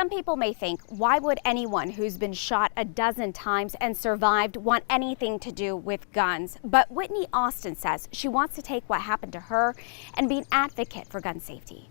Some people may think, why would anyone who's been shot a dozen times and survived want anything to do with guns? But Whitney Austin says she wants to take what happened to her and be an advocate for gun safety.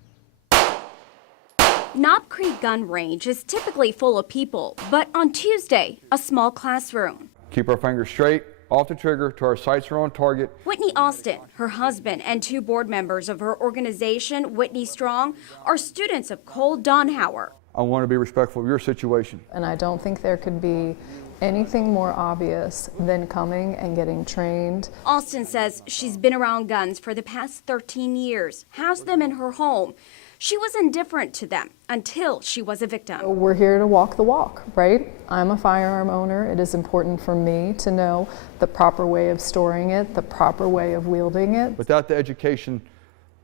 Knob Creek Gun Range is typically full of people, but on Tuesday, a small classroom. Keep our fingers straight, off the trigger, till our sights are on target. Whitney Austin, her husband, and 2 board members of her organization, Whitney Strong, are students of Cole Donhauer. I want to be respectful of your situation. And I don't think there could be anything more obvious than coming and getting trained. Austin says she's been around guns for the past 13 years, has them in her home. She was indifferent to them until she was a victim. We're here to walk the walk, right? I'm a firearm owner. It is important for me to know the proper way of storing it, the proper way of wielding it. Without the education,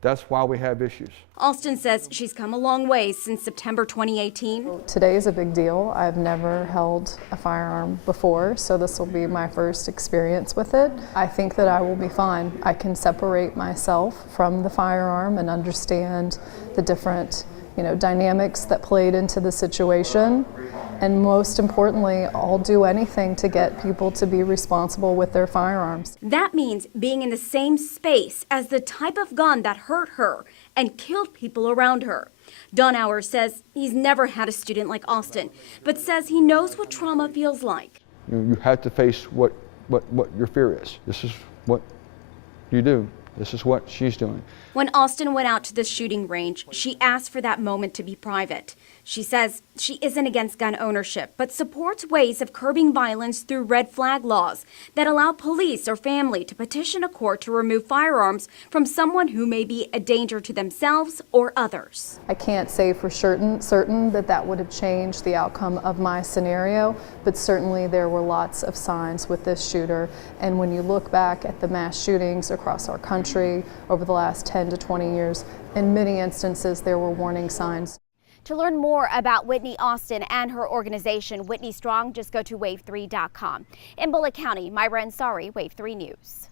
that's why we have issues. Austin says she's come a long way since September 2018. Today is a big deal. I've never held a firearm before, so this will be my first experience with it. I think that I will be fine. I can separate myself from the firearm and understand the different, dynamics that played into the situation. And most importantly, I'll do anything to get people to be responsible with their firearms. That means being in the same space as the type of gun that hurt her and killed people around her. Donhauer says he's never had a student like Austin, but says he knows what trauma feels like. You have to face what your fear is. This is what you do. This is what she's doing. When Austin went out to the shooting range, she asked for that moment to be private. She says she isn't against gun ownership, but supports ways of curbing violence through red flag laws that allow police or family to petition a court to remove firearms from someone who may be a danger to themselves or others. I can't say for certain that would have changed the outcome of my scenario, but certainly there were lots of signs with this shooter. And when you look back at the mass shootings across our country over the last 10 to 20 years, in many instances there were warning signs. To learn more about Whitney Austin and her organization, Whitney Strong, just go to wave3.com. In Bullitt County, Myra Ansari, Wave 3 News.